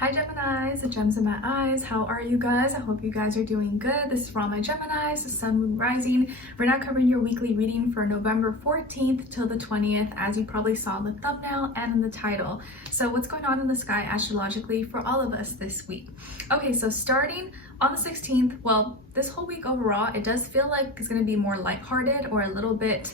Hi Geminis, the gems in my eyes. How are you guys? I hope you guys are doing good. This is for all my Geminis, the sun, moon, rising. We're now covering your weekly reading for November 14th till the 20th, as you probably saw in the thumbnail and in the title. So what's going on in the sky astrologically for all of us this week? Okay, so starting on the 16th, well, this whole week overall, it does feel like it's going to be more lighthearted or a little bit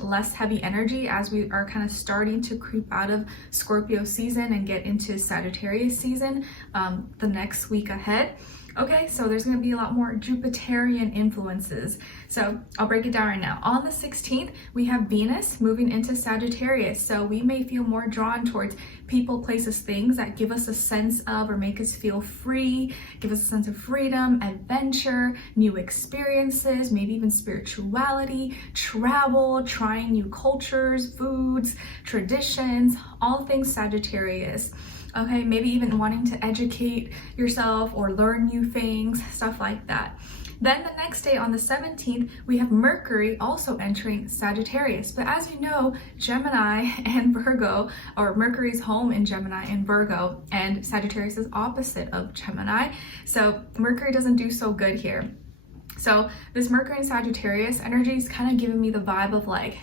less heavy energy as we are kind of starting to creep out of Scorpio season and get into Sagittarius season the next week ahead. Okay, so there's going to be a lot more Jupiterian influences. So I'll break it down right now. On the 16th, we have Venus moving into Sagittarius. So we may feel more drawn towards people, places, things that give us a sense of or make us feel free, give us a sense of freedom, adventure, new experiences, maybe even spirituality, travel, trying new cultures, foods, traditions, all things Sagittarius. Okay, maybe even wanting to educate yourself or learn new things, stuff like that. Then the next day on the 17th, we have Mercury also entering Sagittarius. But as you know, Gemini and Virgo, or Mercury's home in Gemini and Virgo, and Sagittarius is opposite of Gemini. So Mercury doesn't do so good here. So this Mercury and Sagittarius energy is kind of giving me the vibe of like,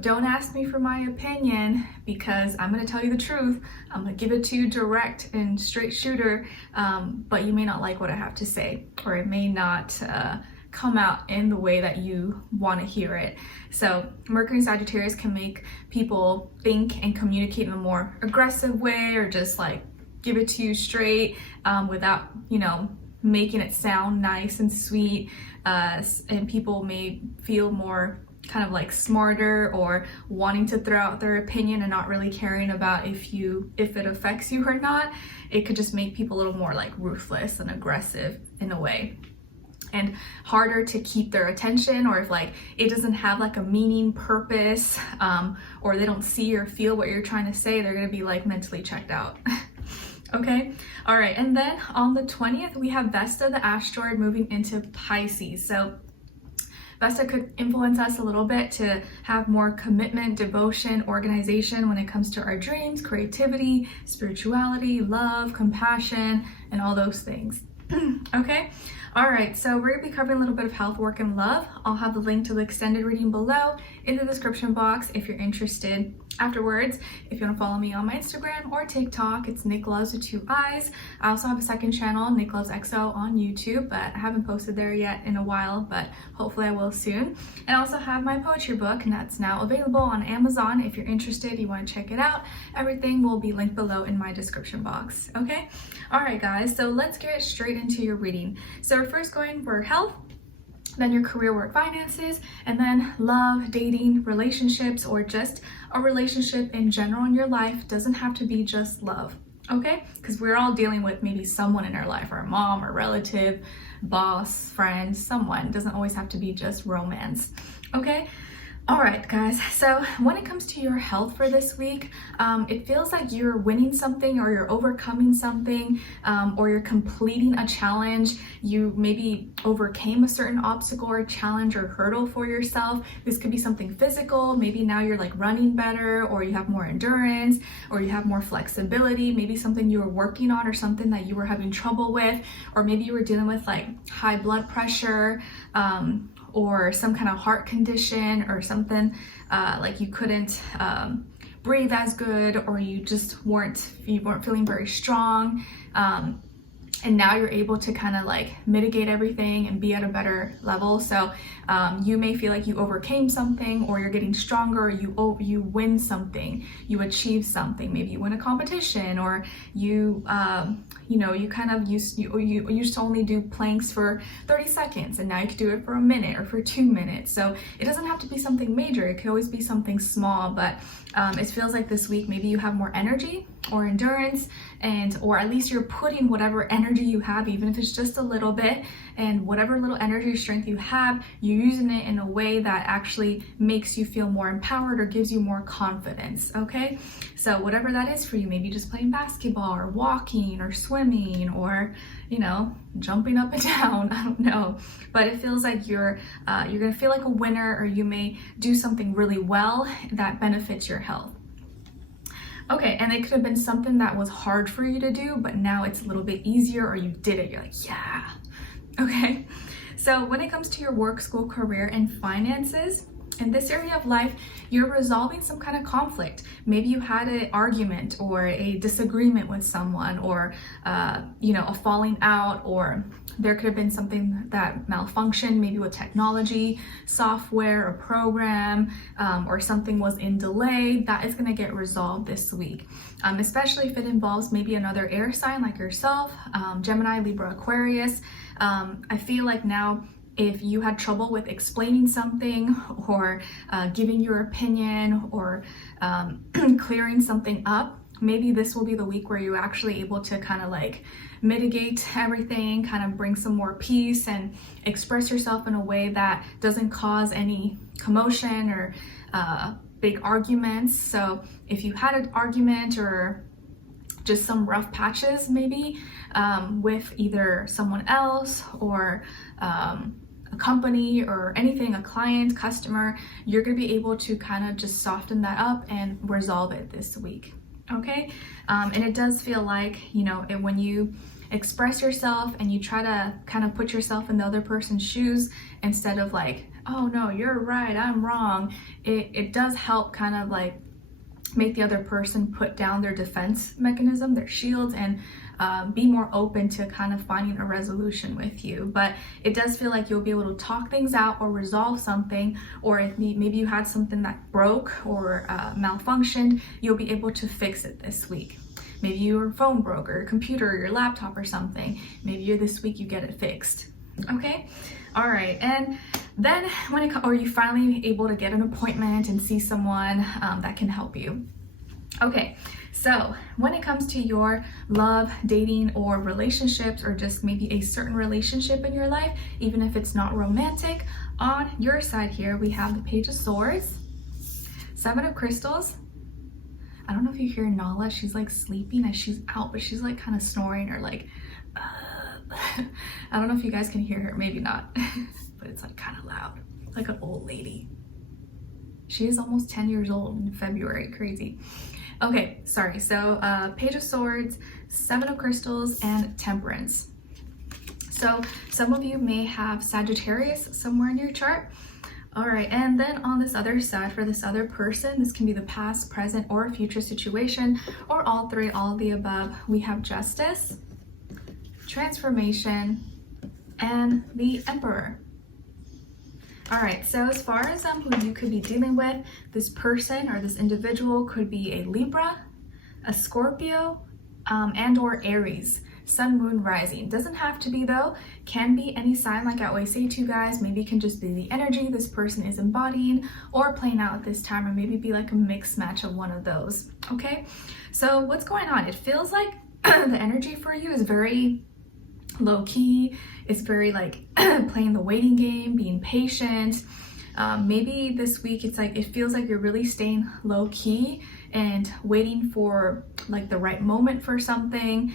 don't ask me for my opinion because I'm going to tell you the truth. I'm going to give it to you direct and straight shooter, but you may not like what I have to say, or it may not come out in the way that you want to hear it. So Mercury and Sagittarius can make people think and communicate in a more aggressive way, or just like give it to you straight without, making it sound nice and sweet, and people may feel more kind of like smarter or wanting to throw out their opinion and not really caring about if it affects you or not. It could just make people a little more like ruthless and aggressive in a way, and harder to keep their attention, or if like it doesn't have like a meaning, purpose, or they don't see or feel what you're trying to say, they're gonna be like mentally checked out. Okay, all right, and then on the 20th, we have Vesta, the asteroid, moving into Pisces. So Vesta could influence us a little bit to have more commitment, devotion, organization when it comes to our dreams, creativity, spirituality, love, compassion, and all those things. Okay, all right, so we're gonna be covering a little bit of health, work, and love. I'll have the link to the extended reading below in the description box if you're interested. Afterwards, if you want to follow me on my Instagram or TikTok, it's Nicloves with 2 eyes. I also have a second channel, Nicloves XO, on YouTube, but I haven't posted there yet in a while, but hopefully I will soon. And I also have my poetry book, and that's now available on Amazon. If you're interested, you want to check it out, everything will be linked below in my description box. Okay, all right guys, so let's get straight into your reading. So we're first going for health, then your career, work, finances, and then love, dating, relationships, or just a relationship in general in your life. Doesn't have to be just love, okay? Because we're all dealing with maybe someone in our life, our mom, or relative, boss, friend, someone. It doesn't always have to be just romance, okay? All right, guys, so when it comes to your health for this week, it feels like you're winning something, or you're overcoming something, or you're completing a challenge. You maybe overcame a certain obstacle or challenge or hurdle for yourself. This could be something physical. Maybe now you're like running better, or you have more endurance, or you have more flexibility. Maybe something you were working on, or something that you were having trouble with, or maybe you were dealing with like high blood pressure, or some kind of heart condition, or something like you couldn't breathe as good, or you just weren't feeling very strong, and now you're able to kind of like mitigate everything and be at a better level. So you may feel like you overcame something, or you're getting stronger, or you win something, you achieve something. Maybe you win a competition, or you used to only do planks for 30 seconds, and now you can do it for a minute or for 2 minutes. So it doesn't have to be something major. It could always be something small, but it feels like this week maybe you have more energy or endurance, or at least you're putting whatever energy you have, even if it's just a little bit, and whatever little energy or strength you have, you're using it in a way that actually makes you feel more empowered or gives you more confidence. Okay, so whatever that is for you, maybe just playing basketball, or walking, or swimming, or jumping up and down, I don't know, but it feels like you're gonna feel like a winner, or you may do something really well that benefits your health. Okay, and it could have been something that was hard for you to do, but now it's a little bit easier, or you did it, you're like, yeah. Okay, so when it comes to your work, school, career, and finances, in this area of life, you're resolving some kind of conflict. Maybe you had an argument or a disagreement with someone, or a falling out, or there could have been something that malfunctioned, maybe with technology, software, or program, or something was in delay. That is going to get resolved this week, especially if it involves maybe another air sign like yourself, Gemini, Libra, Aquarius. I feel like now, if you had trouble with explaining something, or giving your opinion, or clearing something up, maybe this will be the week where you're actually able to kind of like mitigate everything, kind of bring some more peace and express yourself in a way that doesn't cause any commotion or big arguments. So if you had an argument or just some rough patches maybe with either someone else or a company or anything, a client, customer, you're going to be able to kind of just soften that up and resolve it this week. Okay, and it does feel like, when you express yourself and you try to kind of put yourself in the other person's shoes, instead of like, oh no, you're right, I'm wrong, it does help kind of like make the other person put down their defense mechanism, their shields, and be more open to kind of finding a resolution with you. But it does feel like you'll be able to talk things out or resolve something, or if maybe you had something that broke or malfunctioned, you'll be able to fix it this week. Maybe your phone broke, or your computer, or your laptop, or something. Maybe this week you get it fixed. Okay, all right, and then or you finally able to get an appointment and see someone that can help you. Okay, so when it comes to your love, dating, or relationships, or just maybe a certain relationship in your life, even if it's not romantic, on your side here we have the Page of Swords, Seven of Crystals. I don't know if you hear Nala, she's like sleeping as she's out, but she's like kind of snoring, or like I don't know if you guys can hear her, maybe not, but it's like kind of loud, like an old lady. She is almost 10 years old in February, crazy. Okay, sorry, so Page of Swords, Seven of Crystals, and Temperance. So some of you may have Sagittarius somewhere in your chart. All right, and then on this other side, for this other person, this can be the past, present, or future situation, or all three, all of the above. We have Justice, Transformation, and the Emperor. All right, so as far as who you could be dealing with, this person or this individual could be a Libra, a Scorpio, and or Aries, Sun, Moon, Rising. Doesn't have to be though, can be any sign. Like I always say to you guys, maybe it can just be the energy this person is embodying or playing out at this time, or maybe be like a mixed match of one of those. Okay, so what's going on? It feels like the energy for you is very low-key. It's very like playing the waiting game, being patient. Maybe this week it's like, it feels like you're really staying low-key and waiting for like the right moment for something,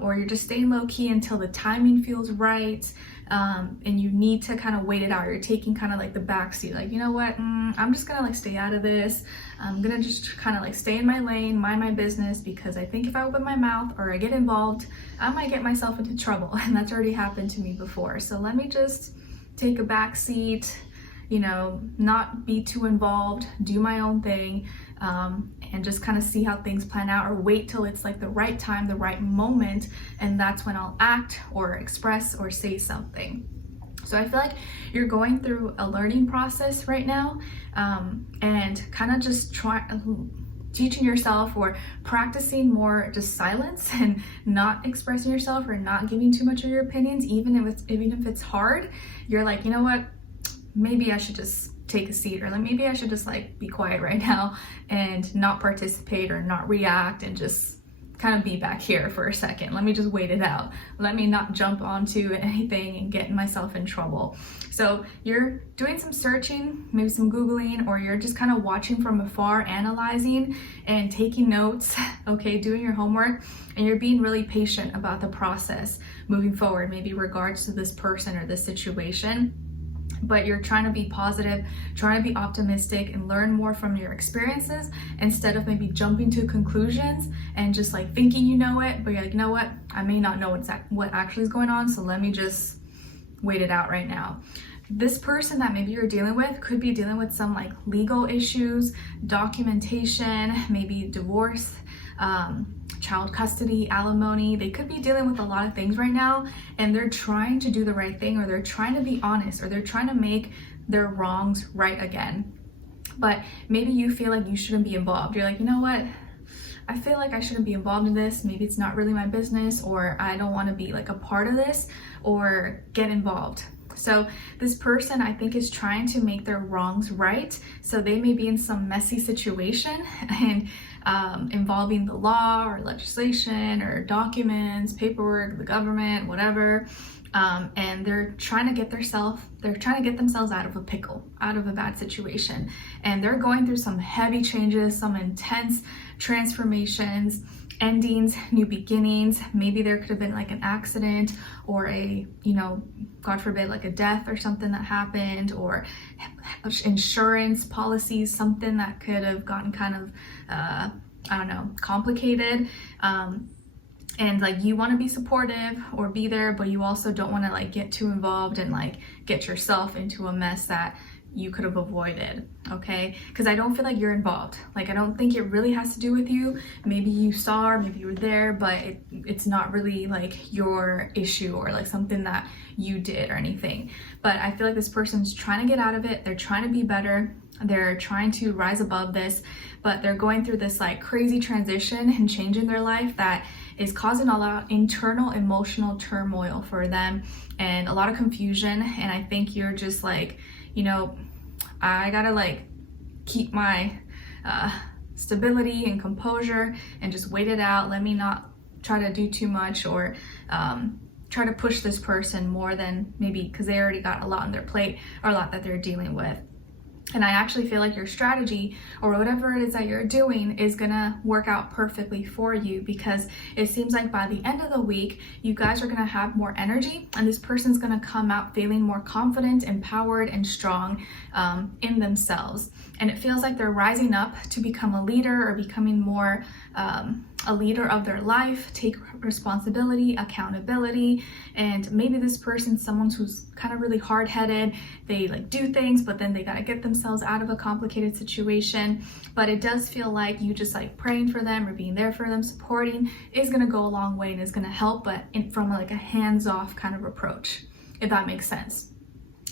or you're just staying low-key until the timing feels right, and you need to kind of wait it out. You're taking kind of like the backseat, like, you know what, I'm just gonna like stay out of this. I'm gonna just kind of like stay in my lane, mind my business, because I think if I open my mouth or I get involved, I might get myself into trouble, and that's already happened to me before. So let me just take a back seat, not be too involved, do my own thing, and just kind of see how things plan out, or wait till it's like the right time, the right moment, and that's when I'll act or express or say something. So I feel like you're going through a learning process right now, and kind of just teaching yourself or practicing more just silence and not expressing yourself or not giving too much of your opinions, even if it's hard. You're like, you know what, maybe I should just take a seat, or like maybe I should just like be quiet right now and not participate or not react, and just kind of be back here for a second. Let me just wait it out. Let me not jump onto anything and get myself in trouble. So you're doing some searching, maybe some Googling, or you're just kind of watching from afar, analyzing and taking notes, okay, doing your homework, and you're being really patient about the process moving forward, maybe regards to this person or this situation. but you're trying to be positive, trying to be optimistic and learn more from your experiences instead of maybe jumping to conclusions and just like thinking you know it, but you're like, you know what, I may not know what actually is going on, so let me just wait it out right now. This person that maybe you're dealing with could be dealing with some like legal issues, documentation, maybe divorce, child custody, alimony. They could be dealing with a lot of things right now, and they're trying to do the right thing, or they're trying to be honest, or they're trying to make their wrongs right again. But maybe you feel like you shouldn't be involved. You're like, you know what? I feel like I shouldn't be involved in this. Maybe it's not really my business, or I don't want to be like a part of this or get involved. So this person, I think, is trying to make their wrongs right. So they may be in some messy situation and involving the law or legislation or documents, paperwork, the government, whatever. And they're trying to get themselves out of a pickle, out of a bad situation. And they're going through some heavy changes, some intense transformations, endings, new beginnings. Maybe there could have been like an accident or a, God forbid, like a death or something that happened, or insurance policies, something that could have gotten kind of, complicated. And like you want to be supportive or be there, but you also don't want to like get too involved and like get yourself into a mess that you could have avoided, okay? Because I don't feel like you're involved. Like, I don't think it really has to do with you. Maybe you saw, or maybe you were there, but it's not really like your issue or like something that you did or anything. But I feel like this person's trying to get out of it. They're trying to be better. They're trying to rise above this, but they're going through this like crazy transition and change in their life that is causing a lot of internal emotional turmoil for them and a lot of confusion. And I think you're just like, I gotta like keep my stability and composure and just wait it out. Let me not try to do too much or try to push this person more than maybe, because they already got a lot on their plate or a lot that they're dealing with. And I actually feel like your strategy or whatever it is that you're doing is gonna work out perfectly for you, because it seems like by the end of the week, you guys are gonna have more energy, and this person's gonna come out feeling more confident, empowered, and strong in themselves. And it feels like they're rising up to become a leader or becoming more a leader of their life, take responsibility, accountability. And maybe this person's someone who's kind of really hard-headed. They like do things, but then they gotta get themselves out of a complicated situation. But it does feel like you just like praying for them or being there for them, supporting, is gonna go a long way and is gonna help, but from like a hands-off kind of approach, if that makes sense.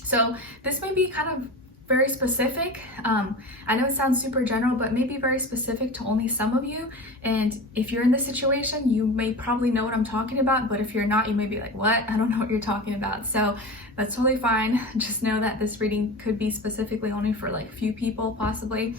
So this may be kind of very specific. I know it sounds super general, but maybe very specific to only some of you. And if you're in this situation, you may probably know what I'm talking about, but if you're not, you may be like, what? I don't know what you're talking about. So that's totally fine. Just know that this reading could be specifically only for like a few people possibly.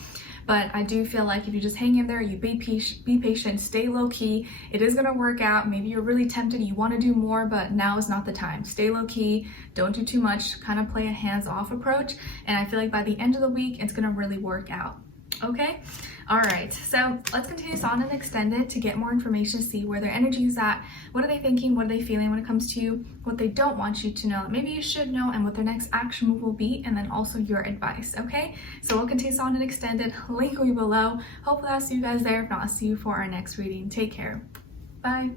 But I do feel like if you just hang in there, you be patient, stay low key, it is gonna work out. Maybe you're really tempted, you wanna do more, but now is not the time. Stay low key, don't do too much, kind of play a hands-off approach. And I feel like by the end of the week, it's gonna really work out. Okay, all right, so let's continue this on and extend it to get more information, see where their energy is at, what are they thinking, what are they feeling when it comes to you, what they don't want you to know, maybe you should know, and what their next action move will be, and then also your advice, okay? So we'll continue this on and extend it, link will be below. Hopefully I'll see you guys there. If not, I'll see you for our next reading. Take care. Bye.